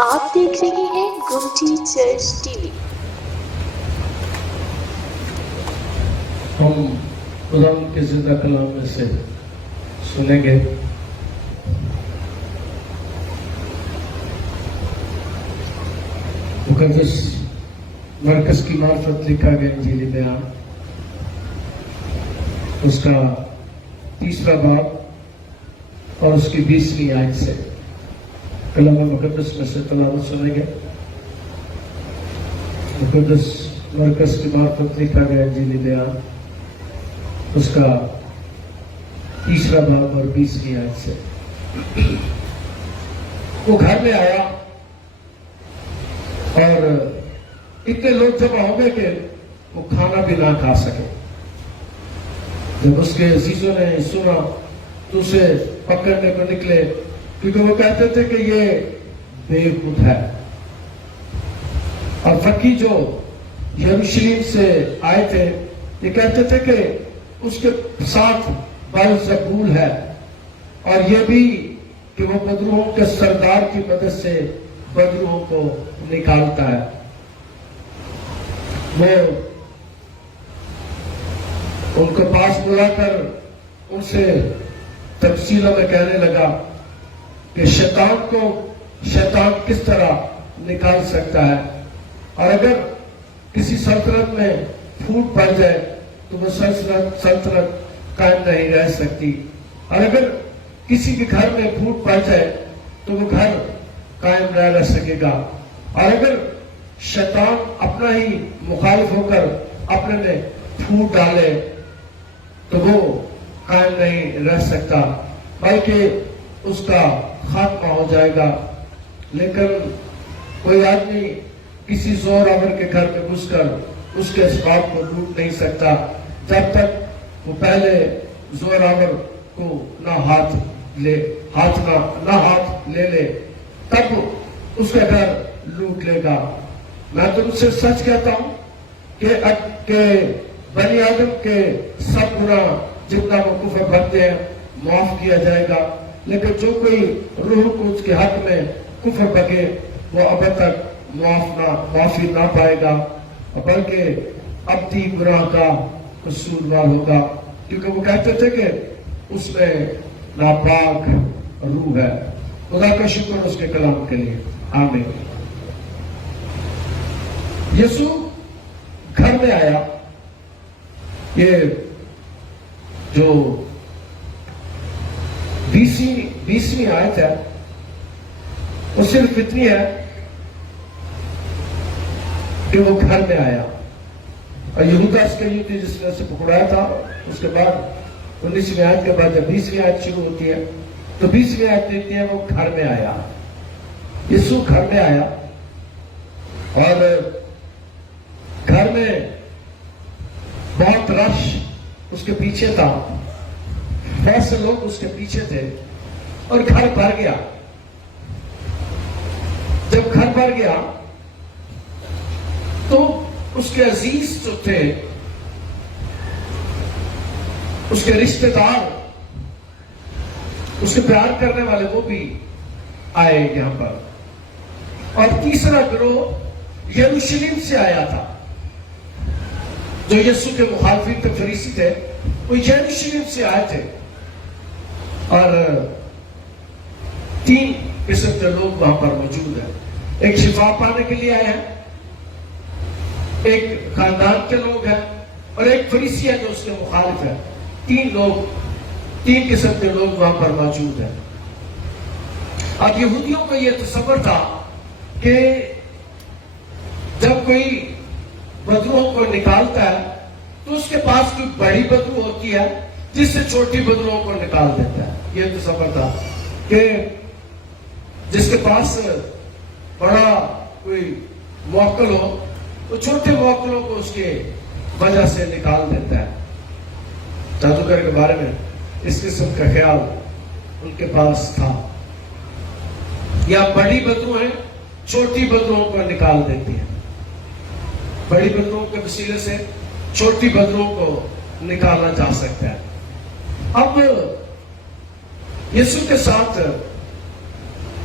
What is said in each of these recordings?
آپ دیکھ رہے ہیں گمٹی چرچ ٹی وی۔ ہم خدا کے زندہ کلام میں سے سنیں گے۔ مقدس مرکز کی معرفت لکھا گیا انجیل بیان، اس کا 3 باب اور اس کی 20ویں آیت سے کلام مقدس میں سے تلاوت سنیں گے۔ مقدس مرکز کی معرفت لکھا گیا انجیل بیان، اس کا 3 باب اور 20ویں آیت سے۔ وہ گھر میں آیا اور اتنے لوگ جمع ہو گئے کہ وہ کھانا بھی نہ کھا سکے۔ جب اس کے عزیزوں نے سنا تو اسے پکڑنے کو نکلے، کیونکہ وہ کہتے تھے کہ یہ بے خود ہے۔ اور فقی جو یروشلم سے آئے تھے یہ کہتے تھے کہ اس کے ساتھ بلزبول ہے، اور یہ بھی کہ وہ بدروحوں کے سردار کی مدد سے بدروحوں کو نکالتا ہے۔ وہ ان کو پاس بلا کر ان سے تفصیلوں میں کہنے لگا کہ شیطان کو شیطان کس طرح نکال سکتا ہے، اور اگر کسی سلطنت میں پھوٹ پڑ جائے تو وہ سلطنت قائم نہیں رہ سکتی، اور اگر کسی کے گھر میں پھوٹ پڑ جائے تو وہ گھر قائم نہ رہ سکے گا، اور اگر شیطان اپنا ہی مخالف ہو کر اپنے میں پھوٹ ڈالے تو وہ قائم نہیں رہ سکتا، بلکہ اس کا خاتمہ ہو جائے گا۔ لیکن کوئی آدمی کسی زور آور کے گھر میں گھس کر اس کے اسباب کو لوٹ نہیں سکتا جب تک وہ پہلے زور آور کو نہ ہاتھ لے لے تب اس کا گھر لوٹ لے گا۔ میں تم سے سچ کہتا ہوں کہ بنی آدم کے سب گناہ جتنا وہ کفر بنتے ہیں معاف کیا جائے گا، لیکن جو کوئی روح قدس کے حق میں کفر بگے وہ اب تک معافی نہ پائے گا، بلکہ ابدی گناہ کا قصوروار ہوگا، کیونکہ وہ کہتے تھے کہ اس میں ناپاک روح ہے۔ خدا کا شکر اس کے کلام کے لیے، آمین۔ یسوع گھر میں آیا۔ یہ جو 20ویں آیت ہے وہ صرف اتنی ہے کہ وہ گھر میں آیا، اور یہودا اسکریوتی جس نے اسے پکڑایا تھا، اس کے بعد 19ویں آیت کے بعد جب 20ویں آیت شروع ہوتی ہے تو 20ویں آیت دیتی ہے وہ گھر میں آیا۔ یسوع گھر میں آیا، اور گھر میں بہت رش اس کے پیچھے تھا، بہت سے لوگ اس کے پیچھے تھے، اور گھر بھر گیا۔ جب گھر بھر گیا تو اس کے عزیز جو تھے، اس کے رشتہ دار، اس کے پیار کرنے والے، وہ بھی آئے یہاں پر۔ اور تیسرا گروہ یروشلم سے آیا تھا، جو یسوع کے مخالفین تھے، فریسی تھے، وہ یروشلم سے آئے تھے، اور 3 قسم کے لوگ وہاں پر موجود ہیں۔ ایک شفا پانے کے لیے آئے ہیں، ایک خاندان کے لوگ ہیں، اور ایک فریسی ہے جو اس کے مخالف ہے۔ 3 قسم کے لوگ وہاں پر موجود ہیں۔ اب یہودیوں کا یہ تصور تھا کہ جب کوئی بدروحوں کو نکالتا ہے تو اس کے پاس کوئی بڑی بدروح ہوتی ہے جس سے چھوٹی بدروحوں کو نکال دیتا ہے۔ یہ تصور تھا کہ جس کے پاس بڑا کوئی موکل ہو وہ چھوٹے موکلوں کو اس کے وجہ سے نکال دیتا ہے۔ جادوگر کے بارے میں اس قسم کا خیال ان کے پاس تھا، یا بڑی بدروہیں چھوٹی بدروحوں کو نکال دیتی ہیں، بڑی بدروحوں کے وسیلے سے چھوٹی بدروحوں کو نکالا جا سکتا ہے۔ اب یسوع کے ساتھ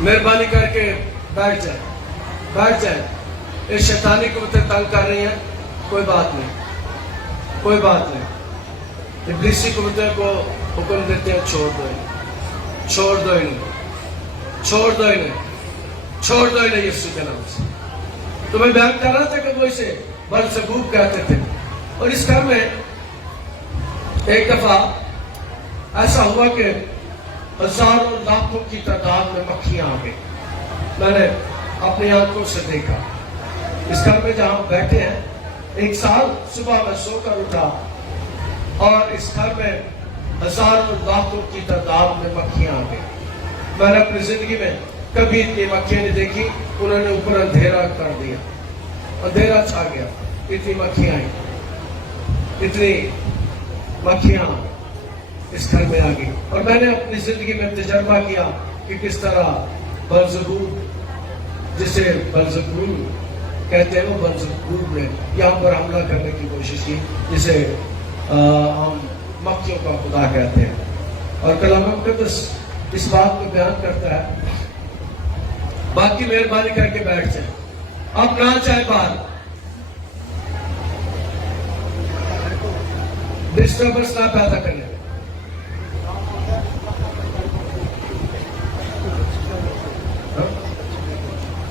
مہربانی کر کے بیٹھ جائیں. یہ شیطانی قوتیں تنگ کر رہی ہیں, کوئی بات نہیں. ابلیسی قوتوں کو حکم دیتے ہیں چھوڑ دو انہیں یسوع کے نام سے. تو میں بیان کر رہا تھا کہ وہ اسے بلزبوب کہتے تھے. اور اس گھر میں ایک دفعہ ایسا ہوا کہ ہزاروں لاکھوں کی تعداد میں مکھیاں آ گئی. میں نے اپنی آنکھوں سے دیکھا. اس گھر میں جہاں بیٹھے ہیں, ایک سال صبح میں سو کر اٹھا اور اس گھر میں ہزاروں لاکھوں کی تعداد میں مکھیاں آ گئی. میں نے اپنی زندگی میں کبھی اتنی مکھیاں نہیں دیکھی. انہوں نے اوپر اندھیرا کر دیا, اندھیرا چھا گیا. اتنی مکھیاں آئیں, اتنی مکھیاں اس گھر میں آ گئی. اور میں نے اپنی زندگی میں تجربہ کیا کہ کس طرح بلزبوب, جسے بلزبول کہتے ہیں, وہ بلزبول نے یہاں پر حملہ کرنے کی کوشش کی, جسے ہم مکھیوں کا خدا کہتے ہیں. اور کلام مقدس اس بات کو بیان کرتا ہے. باقی مہربانی کر کے بیٹھ جائیں, آپ نہ چاہے باہر ڈسٹربنس نہ پیدا کریں.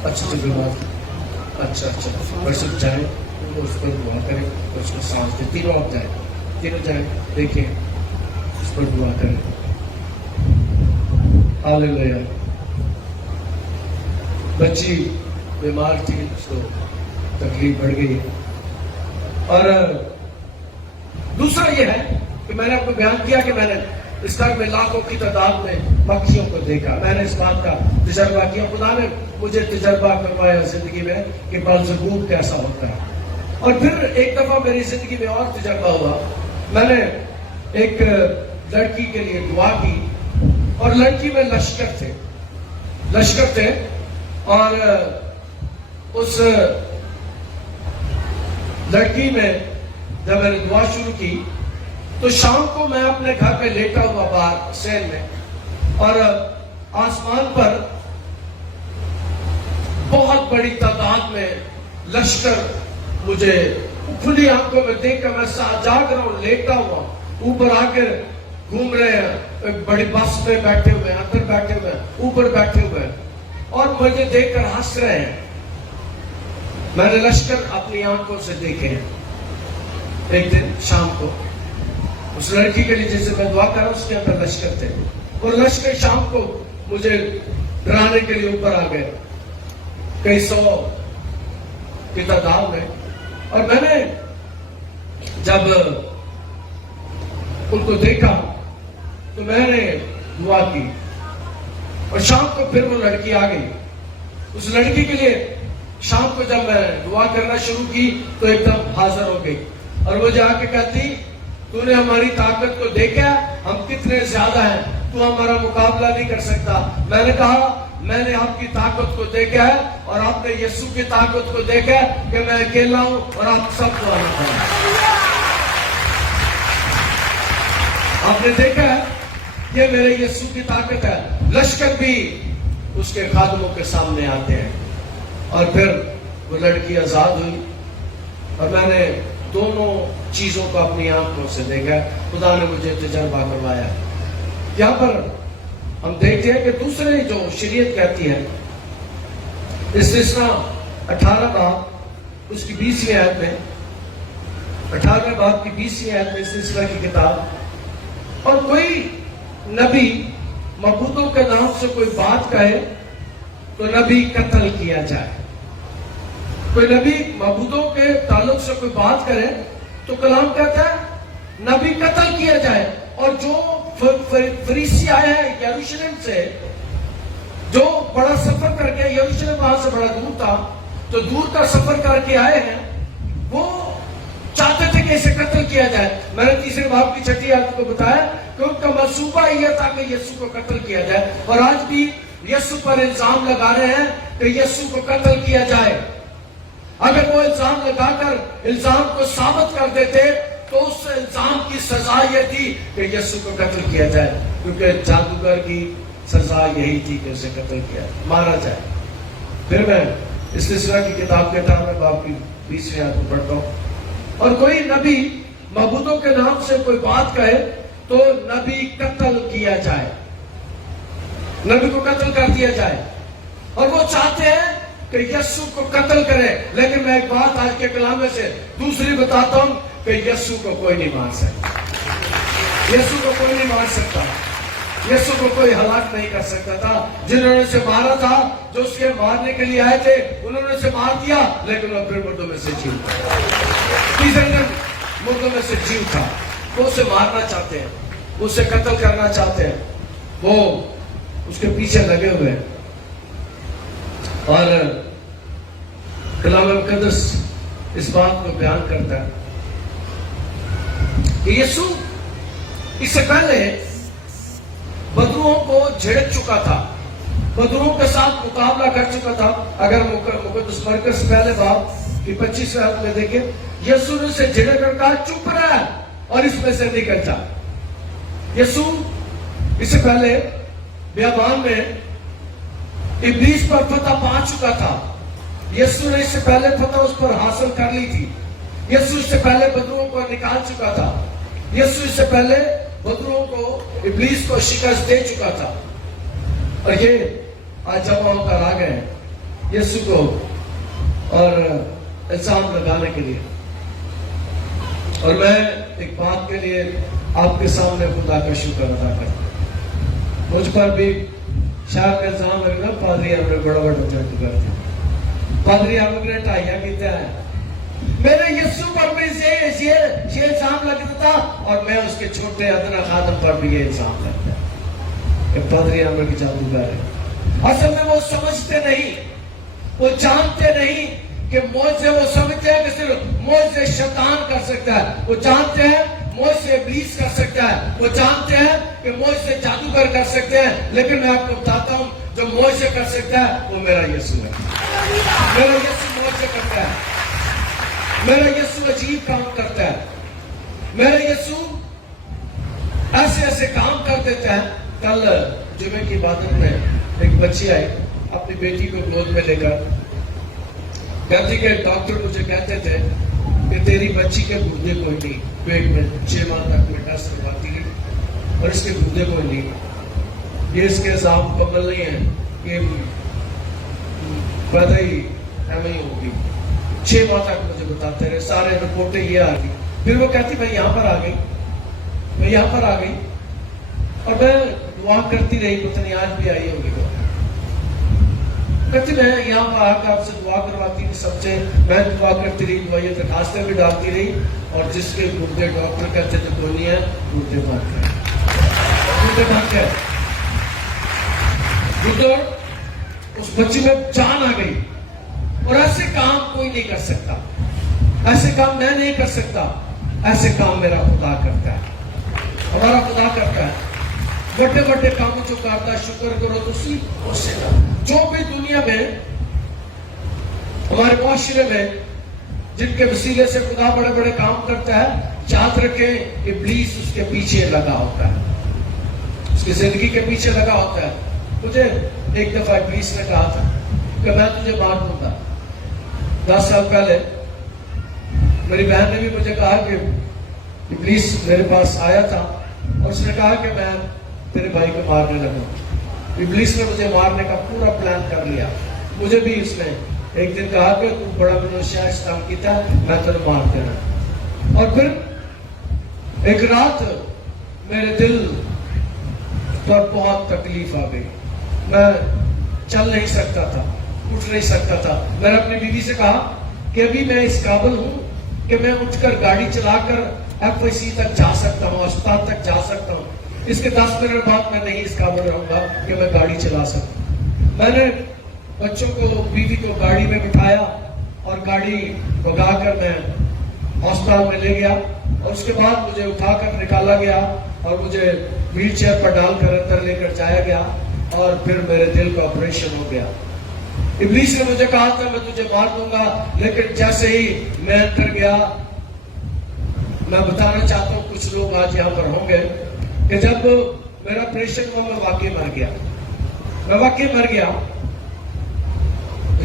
اچھا بس جائیں, اس پر دعا کریں, اس کو سانس دیں. تینوں جائیں, دیکھیں, اس پر دعا کریں. ہاللیلویا. بچی بیمار تھی, اس کو تکلیف بڑھ گئی. اور دوسرا یہ ہے کہ میں نے آپ کو بیان کیا کہ میں نے اس گھر میں لاکھوں کی تعداد میں مکھیوں کو دیکھا. میں نے اس بات کا تجربہ کیا. خدا نے مجھے تجربہ کروایا زندگی میں کہ بلزبوب کیسا ہوتا ہے. اور پھر ایک دفعہ میری زندگی میں اور تجربہ ہوا. میں نے ایک لڑکی کے لیے دعا کی, اور لڑکی میں لشکر تھے. اور اس لڑکی میں جب میں نے دعا شروع کی تو شام کو میں اپنے گھر میں لیٹا ہوا باہر سین میں, اور آسمان پر بہت بڑی تعداد میں لشکر مجھے کھلی آنکھوں میں دیکھ کر, میں جاگ رہا ہوں, لیٹا ہوا, اوپر آ کر گھوم رہے ہیں, ایک بڑی بس میں بیٹھے ہوئے, اندر بیٹھے ہوئے, اوپر بیٹھے ہوئے, اور مجھے دیکھ کر ہنس رہے ہیں. میں نے لشکر اپنی آنکھوں سے دیکھے. ایک دن شام کو اس لڑکی کے لیے جیسے میں دعا کر رہا ہوں, اس کے اندر لشکر تھے, اور لشکر شام کو مجھے ڈرانے کے لیے اوپر آ گئے, کئی سو کی تعداد میں. اور میں نے جب ان کو دیکھا تو میں نے دعا کی, اور شام کو پھر وہ لڑکی آ گئی. اس لڑکی کے لیے شام کو جب میں دعا کرنا شروع کی تو ایک دم حاضر ہو گئی, اور مجھے آ کے کہتی, تو نے ہماری طاقت کو دیکھا, ہم کتنے زیادہ ہیں, تو ہمارا مقابلہ نہیں کر سکتا. میں نے کہا, میں نے آپ کی طاقت کو دیکھا ہے, اور آپ نے یسوع کی طاقت کو دیکھا ہے کہ میں اکیلا ہوں اور آپ سب کو الگ ہیں. آپ نے دیکھا ہے کہ میرے یسوع کی طاقت ہے. لشکر بھی اس کے خادموں کے سامنے آتے ہیں. اور پھر وہ لڑکی آزاد ہوئی, اور میں نے دونوں چیزوں کو اپنی آنکھوں سے دیکھا. خدا نے مجھے تجربہ کروایا. یہاں پر ہم دیکھتے ہیں کہ دوسرے جو شریعت کہتی ہے, استثنا 18 باب اس کی 20ویں آیت میں, 18 باب کی 20ویں آیت میں استثنا کی کتاب, اور کوئی نبی معبودوں کے نام سے کوئی بات کہے تو نبی قتل کیا جائے. کوئی نبی معبودوں کے تعلق سے کوئی بات کرے تو کلام کہتا ہے نبی قتل کیا جائے. اور جو فریسی آئے ہیں یروشلم سے, جو بڑا سفر کر کے, یروشلم وہاں سے بڑا دور تھا, تو دور کا سفر کر کے آئے ہیں, وہ چاہتے تھے کہ اسے قتل کیا جائے. میں نے تیسرے باب کی 6 آیت کو بتایا کہ ان کا منصوبہ یہ تھا کہ یسوع کو قتل کیا جائے. اور آج بھی یسوع پر الزام لگا رہے ہیں کہ یسوع کو قتل کیا جائے. اگر وہ الزام لگا کر الزام کو ثابت کر دیتے تو اس الزام کی سزا یہ تھی کہ یسوع کو قتل کیا جائے, کیونکہ جادوگر کی سزا یہی تھی کہ اسے قتل کیا مارا جائے. پھر میں اس سلسلہ کی کتاب کے 18ویں باب کی 20ویں آیت کو پڑھتا ہوں. اور کوئی نبی معبودوں کے نام سے کوئی بات کہے تو نبی قتل کیا جائے, نبی کو قتل کر دیا جائے. اور وہ چاہتے ہیں کہ یسوع کو قتل کرے, لیکن میں ایک بات آج کے کلام میں سے دوسری بتاتا ہوں کہ یسوع کو کوئی نہیں مار سکتا, یسوع کو کوئی نہیں مار سکتا, یسوع کو کوئی ہلاک نہیں کر سکتا تھا. جنہوں نے اسے مارا تھا, جو اس کے مارنے کے لیے آئے تھے, انہوں نے اسے مار دیا, لیکن وہ پھر مردوں میں سے جیو تھا, تیسرے دن مردوں میں سے جیو تھا. وہ اسے مارنا چاہتے ہیں, اسے قتل کرنا چاہتے ہیں, وہ اس کے پیچھے لگے ہوئے ہیں. اور کلام مقدس اس بات کو بیان کرتا ہے کہ یسوع اس سے پہلے بدروؤں کو جھڑک چکا تھا, بدروؤں کے ساتھ مقابلہ کر چکا تھا. اگر مقدس مرکز پہلے باب کی 25ویں آیت میں دیکھیں, یسوع نے اسے جھڑک کر کہا چپ رہ اور اس میں سے نکل جا. یسوع اس سے پہلے بیابان میں ابلیس پر فتح پا چکا تھا. یسوع نے اس سے پہلے فتح اس پر حاصل کر لی تھی. یسوع اس سے پہلے بدروؤں کو نکال چکا تھا. یسوع اس سے پہلے بدروؤں کو, ابلیس کو شکست دے چکا تھا. اور یہ آج جمع ہو کر آ گئے ہیں یسوع کو اور الزام لگانے کے لیے. اور میں ایک بات کے لیے آپ کے سامنے خدا کا شکر ادا کرتا ہوں. مجھ پر بھی شاید کا الزام لگنا پادری ہمیں بڑا بڑا چرچ کرتے ہیں. پادری ہمیں ٹائیاں کیتا ہے, میرے یسوع پر بھی یہ الزام لگتا تھا, اور میں اس کے چھوٹے ادنا خادم پر بھی یہ الزام لگتا ہے کہ پادری ہمیں کی جادوگر ہے. اصل میں وہ سمجھتے نہیں, وہ جانتے نہیں کہ معجزے, وہ سمجھتے ہیں کہ صرف معجزے شیطان کر سکتا ہے. وہ جانتے ہیں معجزے ابلیس کر سکتا ہے, وہ جانتے ہیں کہ معجزے جادوگر کر سکتے ہیں. لیکن میں آپ کو بتاتا ہوں جو معجزے کر سکتا ہے وہ میرا یسوع ہے. میرا یسوع معجزے کرتا ہے, میرا یسوع عجیب کام کرتا ہے, میرا یسوع ایسے ایسے کام کر دیتا ہے. کل جمعے کی عبادت میں ایک بچی آئی اپنی بیٹی کو گود میں لے کر, کہتی کہ ڈاکٹر مجھے کہتے تھے کہ تیری بچی کے گردے کوئی نہیں, پیٹ میں 6 ماہ تک میں ٹیسٹ کرواتی رہی اور اس کے گردے کوئی نہیں, یہ اس کے حساب مکمل نہیں ہے, یہ پیدا ہی ایویں ہی ہوگی. 6 ماہ تک مجھے بتاتے رہے, سارے رپورٹیں یہ آ گئی. پھر وہ کہتی میں یہاں پر آ گئی, میں یہاں پر آ گئی اور میں دعا کرتی رہی, پتہ نہیں آج بھی آئی ہوگی. کہتی میں یہاں پر آ کر آپ سے دعا کرواتی تھی, سب سے میں دعا کرتی رہی, دعائیں درخواستیں بھی ڈالتی رہی, اور جس کے گردے ڈاکٹر کہتے تھے کوئی نہیں ہے, گردے بند ہے, گردے بند ہے. گردے, اس بچی میں جان آ گئی. اور ایسے کام کوئی نہیں کر سکتا, ایسے کام میں نہیں کر سکتا, ایسے کام میرا خدا کرتا ہے, ہمارا خدا کرتا ہے. بڑے بڑے کام جو کرتا ہے, شکر کرو تو اسی اس سے جو بھی دنیا میں ہمارے معاشرے میں جن کے وسیلے سے خدا بڑے بڑے کام کرتا ہے, یاد رکھیں ابلیس اس کے پیچھے لگا ہوتا ہے, اس کی زندگی کے پیچھے لگا ہوتا ہے. مجھے ایک دفعہ ابلیس نے کہا تھا کہ میں تجھے مار دوں گا. 10 سال پہلے میری بہن نے بھی مجھے کہا کہ ابلیس میرے پاس آیا تھا اور اس نے کہا کہ میں تیرے بھائی کو مارنے لگا. ابلیس نے مجھے مارنے کا پورا پلان کر لیا. مجھے بھی اس نے ایک دن کہا کہ تو بڑا منوشیہ کام کیتا ہے, میں تجھے مار دینا. اور پھر ایک رات میرے دل پر بہت تکلیف آ گئی, میں چل نہیں سکتا تھا, اٹھ نہیں سکتا تھا. میں نے اپنی بیوی سے کہا کہ ابھی میں اس قابل ہوں کہ میں اٹھ کر گاڑی چلا کر FIC تک جا سکتا ہوں, اسپتال تک جا سکتا ہوں. اس کے 10 منٹ بعد میں نہیں اس قابل رہوں گا کہ میں گاڑی چلا سکوں. میں نے بچوں کو, بیوی کو گاڑی میں بٹھایا اور گاڑی بھگا کر میں ہسپتال میں لے گیا, اور اس کے بعد مجھے اٹھا کر نکالا گیا اور مجھے ویل چیئر پر ڈال کر اندر لے کر جایا گیا, اور پھر میرے دل کا آپریشن ہو گیا. ابلیس نے مجھے کہا تھا میں تجھے مار دوں گا, لیکن جیسے ہی میں اندر گیا, میں بتانا چاہتا ہوں کچھ لوگ آج یہاں پر ہوں گے کہ جب میرا آپریشن ہوا میں واقعی مر گیا. میں واقعی مر گیا.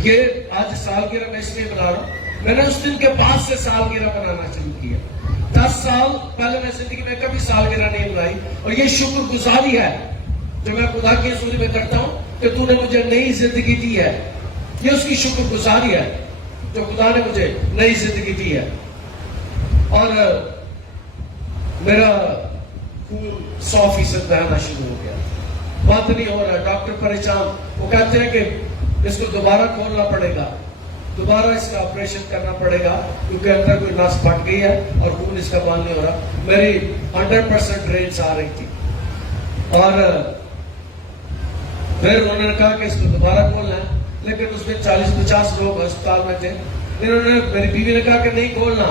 یہ آج سالگرہ میں اس لیے بنا رہا ہوں, میں نے اس دن کے بعد سے سالگرہ بنانا شروع کیا. 10 سال پہلے میں زندگی میں کبھی سالگرہ نہیں بنائی, اور یہ شکر گزاری ہے جو میں خدا کی حضوری میں کرتا ہوں کہ تو نے مجھے نئی زندگی دی ہے. یہ اس کی شکر گزاری ہے جو خدا نے مجھے نئی زندگی دی ہے. اور میرا خون 100% بہنا شروع ہو گیا, بند نہیں ہو رہا. ڈاکٹر پریشان, وہ کہتے ہیں کہ اس کو دوبارہ کھولنا پڑے گا, دوبارہ اس کا آپریشن کرنا پڑے گا کیونکہ اندر کوئی نس پھٹ گئی ہے اور خون اس کا بند نہیں ہو رہا. میری 100% ڈرینس آ رہی تھی, اور پھر انہوں نے کہا کہ اس کو دوبارہ کھولنا ہے, لیکن اس میں 40-50 لوگ ہسپتال میں تھے. انہوں نے, میری بیوی نے کہا کہ نہیں کھولنا,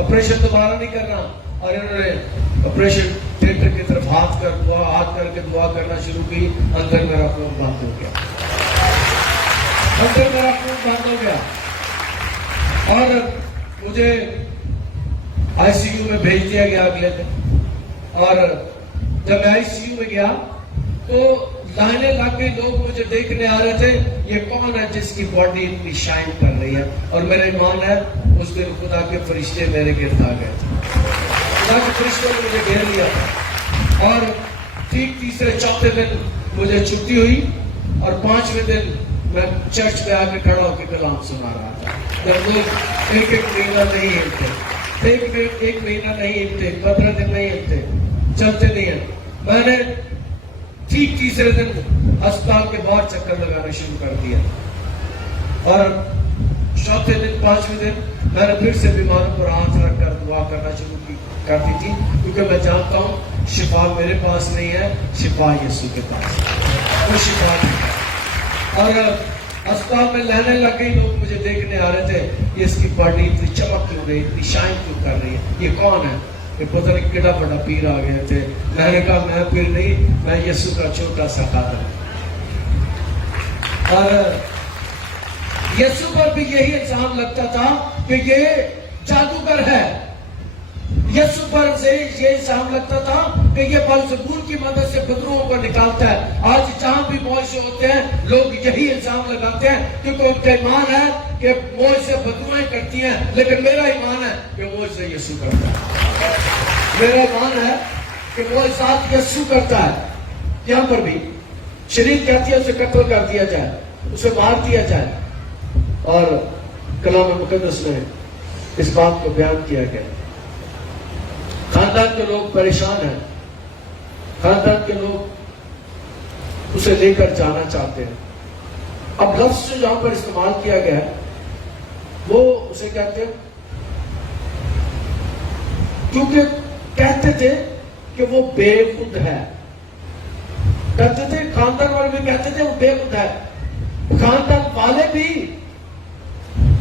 آپریشن دوبارہ نہیں کرنا, اور انہوں نے آپریشن تھیٹر کی طرف ہاتھ کر کے دعا کرنا شروع کی. اندر میرا خون بند ہو گیا, اندر میرا خون بند ہو گیا, اور مجھے آئی سی یو میں بھیج دیا گیا اگلے دن. اور جب میں آئی سی یو میں گیا تو لائنیں لگ گئی, لوگ مجھے دیکھنے آ رہے تھے, یہ کون ہے جس کی باڈی اتنی شائن کر رہی ہے. اور میرا ایمان ہے اس دن خدا کے فرشتے میرے گرد آ گئے تھے, خدا کے فرشتوں نے مجھے گھیر لیا تھا. اور ٹھیک تیسرے چوتھے دن مجھے چھٹی ہوئی, اور 5ویں دن میں چرچ میں آ کے کھڑا ہو کے کلام سنا رہا تھا. جب لوگ ایک مہینہ نہیں ہلتے, ایک مہینہ نہیں ہلتے, 15 دن نہیں ہلتے, چلتے نہیں ہیں, میں نے ٹھیک تیسرے دن ہسپتال کے باہر چکر لگانا شروع کر دیا. اور چوتھے دن 5ویں دن میں نے پھر سے بیماروں پر ہاتھ رکھ کر دعا کرنا شروع کرتی تھی, کیونکہ میں جانتا ہوں شفا میرے پاس نہیں ہے, شفا یسوع کے پاس ہے, وہ شفا نہیں ہے. اور ہسپتال میں لائنیں لگ گئی, لوگ مجھے دیکھنے آ رہے تھے, یہ اس کی باڈی اتنی چمک کیوں رہی, اتنی شائن کیوں کر رہی ہے, یہ کون ہے. کہ پتہ نہیں کیڑا بڑا پیر آ گئے تھے. میں نے کہا میں پیر نہیں, میں یسوع کا چھوٹا سا خادم. اور یسوع پر بھی یہی الزام لگتا تھا کہ یہ جادوگر ہے. یسوع پر سے یہ الزام لگتا تھا کہ یہ بلزبول کی مدد سے بدروہوں کو نکالتا ہے. آج جہاں بھی معجزے ہوتے ہیں لوگ یہی الزام لگاتے ہیں, کیونکہ ان کا ایمان ہے کہ معجزے بدروہیں کرتی ہیں, لیکن میرا ایمان ہے کہ معجزے یسوع کرتا ہے. میرا ایمان ہے کہ معجزات یسوع کرتا ہے. یہاں پر بھی شریعت کہتی ہے اسے قتل کر دیا جائے, اسے مار دیا جائے, اور کلام مقدس میں اس بات کو بیان کیا گیا. خاندان کے لوگ پریشان ہیں, خاندان کے لوگ اسے لے کر جانا چاہتے ہیں. اب لفظ جو یہاں پر استعمال کیا گیا ہے وہ اسے کہتے ہیں, کیونکہ کہتے تھے کہ وہ بے خود ہے. کہتے تھے, خاندان والے بھی کہتے تھے وہ بے خود ہے. خاندان والے بھی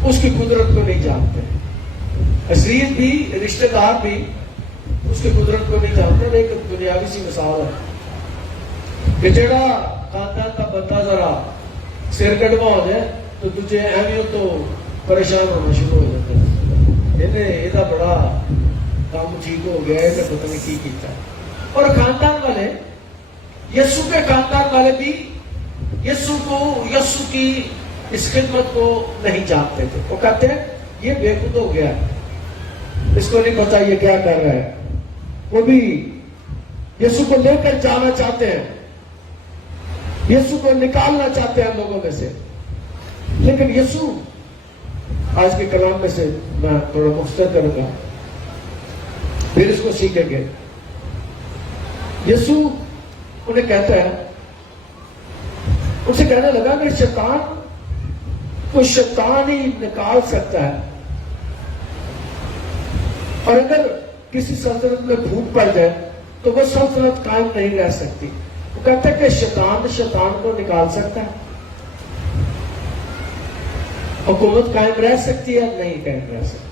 اس کی قدرت کو نہیں جانتے, عزیز بھی, رشتہ دار بھی اس کی قدرت کو نہیں جانتے. ایک دنیاوی سی مثال ہے کہ جڑا خاندان کا بندہ ذرا سر کٹوا ہو جائے تو تجھے ایویں تو پریشان ہونا شروع ہو جاتا ہے, یہ بڑا کام ٹھیک ہو گیا ہے, پتہ نہیں کی کیتا. اور خاندان والے, یسوع کے خاندان والے بھی یسوع کو, یسوع کی اس خدمت کو نہیں جانتے تھے. وہ کہتے ہیں یہ بے خود ہو گیا, اس کو نہیں پتا یہ کیا کر رہا ہے. وہ بھی یسوع کو لے کر جانا چاہتے ہیں, یسوع کو نکالنا چاہتے ہیں لوگوں میں سے, لیکن یسوع, آج کے کلام میں سے میں تھوڑا مختصر کروں گا پھر اس کو سیکھیں گے. یسوع انہیں کہتا ہے, ان سے کہنے لگا کہ شیطان کو شیطان ہی نکال سکتا ہے, اور اگر کسی سلطنت میں بھوک پڑ جائے تو وہ سلطنت قائم نہیں رہ سکتی. وہ کہتا ہے کہ شیطان کو نکال سکتا ہے, حکومت قائم رہ سکتی ہے, نہیں قائم رہ سکتی.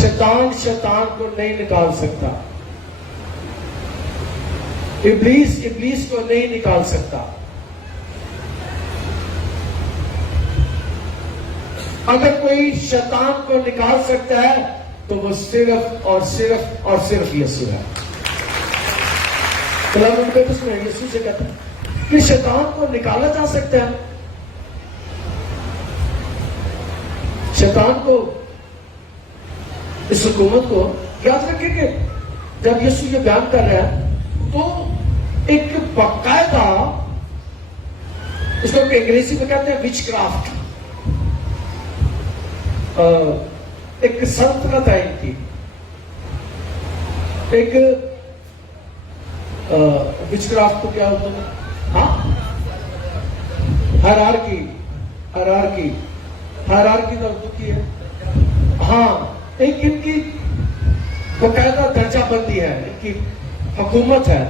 شیطان کو نہیں نکال سکتا, ابلیس کو نہیں نکال سکتا. اگر کوئی شیطان کو نکال سکتا ہے تو وہ صرف اور صرف اور صرف یسوع ہے. کلام مقدس میں یسوع سے کہتا ہے کہ شیطان کو نکالا جا سکتا ہے. شیطان کو، اس حکومت کو، یاد رکھیں کہ جب یسوع یہ بیان کر رہا ہے تو ایک باقاعدہ، اس کو انگریزی میں کہتے ہیں وچ کرافٹ، ایک سلطنت ہے ان کی، ایک وچ کرافٹ کو کیا ہوتا ہے؟ ہاں، ہیرارکی کا اردو کی ہے. ہاں، ایک ان کی باقاعدہ درجہ بندی ہے، ان کی حکومت ہے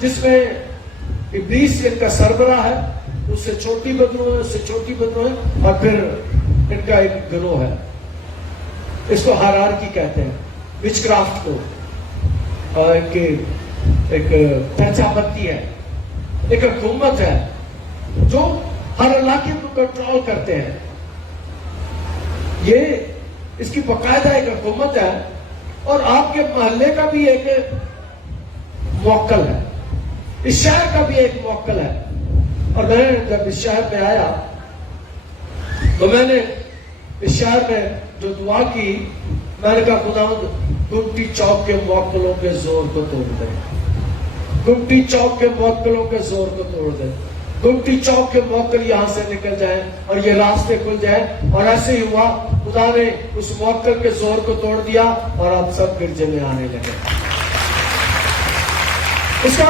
جس میں ابلیس ان کا سربراہ ہے، اس سے چھوٹی بدرو ہے، اس سے چھوٹی بدرو ہے، اور پھر ان کا ایک گروہ ہے. اس کو ہیرارکی کہتے ہیں، وچ کرافٹ کو. ایک درجہ بندی ہے، ایک حکومت ہے جو ہر علاقے کو کنٹرول کرتے ہیں. یہ اس کی باقاعدہ ایک حکومت ہے، اور آپ کے محلے کا بھی ایک موکل ہے، اس شہر کا بھی ایک موکل ہے. اور میں جب اس شہر میں آیا تو میں نے اس شہر میں جو دعا کی، میں نے کہا خداوند گمٹی چوک کے موکلوں کے زور کو توڑ دے، گمٹی چوک کے موکلوں کے زور کو توڑ دے. گمٹی چوک کے موکل یہاں سے نکل جائیں اور یہ راستے کھل جائیں. اور ایسے ہی ہوا، خدا نے اس موکل کے زور کو توڑ دیا اور آپ سب گرجے میں آنے لگے. اس کا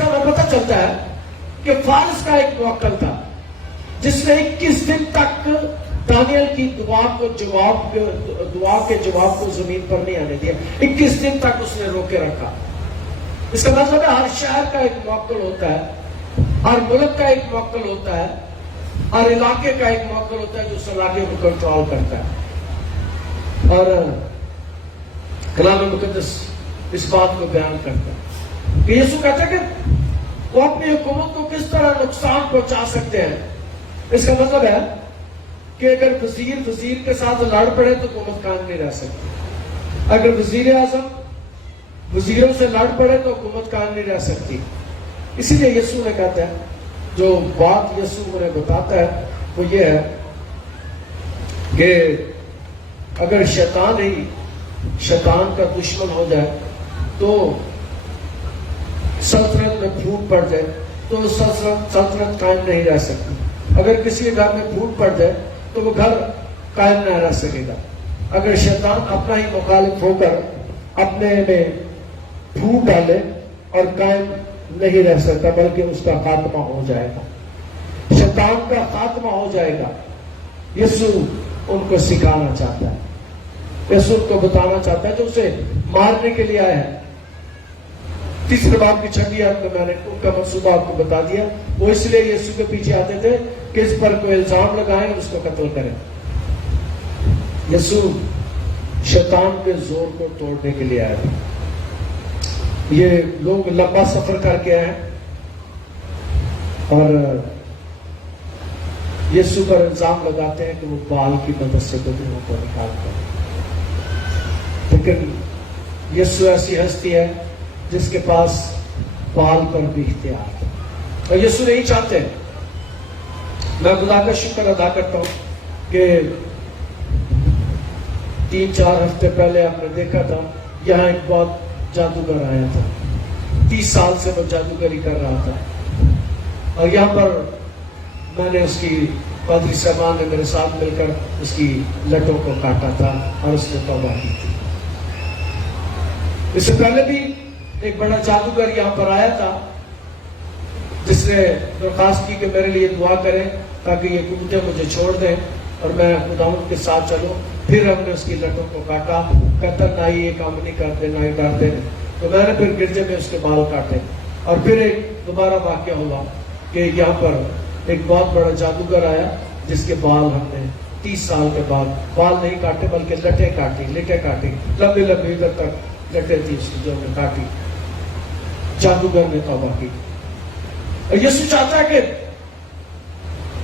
ہمیں پتہ چلتا ہے کہ فارس کا ایک موکل تھا جس نے 21 دن تک دانیل کی دعا کے جواب کو زمین پر نہیں آنے دیا. 21 دن تک اس نے روکے رکھا. اس کا مطلب ہے ہر شہر کا ایک موکل ہوتا ہے، ہر ملک کا ایک موکل ہوتا ہے، ہر علاقے کا ایک موکل ہوتا ہے جو اس علاقے کو کنٹرول کرتا ہے. اور کلام مقدس اس بات کو بیان کرتا ہے کہ یسوع کہتا ہے کہ وہ اپنی حکومت کو کس طرح نقصان پہنچا سکتے ہیں. اس کا مطلب ہے کہ اگر وزیر کے ساتھ لڑ پڑے تو حکومت قائم نہیں رہ سکتی. اگر وزیر اعظم وزیروں سے لڑ پڑے تو حکومت قائم نہیں رہ سکتی. اسی لیے یسوع نے کہتا ہے، جو بات یسوع نے بتاتا ہے وہ یہ ہے کہ اگر شیطان کا دشمن ہو جائے تو سلطنت میں پھوٹ پڑ جائے تو سلطنت قائم نہیں رہ سکتی. اگر کسی کے گھر میں پھوٹ پڑ جائے تو وہ گھر قائم نہ رہ سکے گا. اگر شیطان اپنا ہی مخالف ہو کر اپنے میں پھوٹ ڈالے اور قائم نہیں رہ سکتا، بلکہ اس کا خاتمہ ہو جائے گا. شیطان کا خاتمہ ہو جائے گا. یسوع ان کو سکھانا چاہتا ہے، یسوع کو بتانا چاہتا ہے جو اسے مارنے کے لیے آیا ہے. تیسرے باب کی 6 آیت میں میں نے ان کا منصوبہ آپ کو بتا دیا. وہ اس لیے یسوع کے پیچھے آتے تھے کہ اس پر کوئی الزام لگائیں اور اس کو قتل کریں. یسوع شیطان کے زور کو توڑنے کے لیے آیا. یہ لوگ لمبا سفر کر کے آئے اور یسوع پر الزام لگاتے ہیں کہ وہ بال کی مدد سے بدبو کو نکالتا ہے. لیکن یسوع ایسی ہستی ہے جس کے پاس بال پر بھی اختیار ہے. اور یسوع نہیں چاہتے. میں خدا کا شکر ادا کرتا ہوں کہ 3-4 ہفتے پہلے آپ نے دیکھا تھا یہاں ایک بہت جادوگر آیا تھا. 30 سال سے وہ جادوگری کر رہا تھا. اور یہاں پر میں نے اس کی پادری صاحبان نے میرے ساتھ مل کر اس کی لٹوں کو کاٹا تھا اور اس نے توبہ کی تھی. اس سے پہلے بھی ایک بڑا جادوگر یہاں پر آیا تھا جس نے درخواست کی کہ میرے لیے دعا کریں تاکہ یہ کتے مجھے چھوڑ دیں اور میں خداوند کے ساتھ چلوں. پھر ہم نے اس کی لٹوں کو کاٹا. کہتا نہ یہ کام نہیں کرتے نہ یہ ڈرتے. تو میں نے پھر گرجے میں اس کے بال کاٹے. اور پھر ایک دوبارہ واقعہ ہوا کہ یہاں پر ایک بہت بڑا جادوگر آیا جس کے بال ہم نے 30 سال کے بعد بال نہیں کاٹے بلکہ لٹیں کاٹی لمبی ادھر تک لٹیں تھی اس کی جو ہم نے کاٹی. جادوگر نے توبہ کی. اور یسوع چاہتا ہے کہ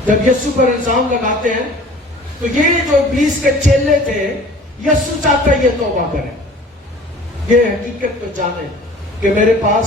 جب یسوع پر الزام لگاتے ہیں تو یہ جو ابلیس کے چیلے تھے یسوع چاہتا ہے یہ توبہ کریں، یہ حقیقت کو جانیں کہ میرے پاس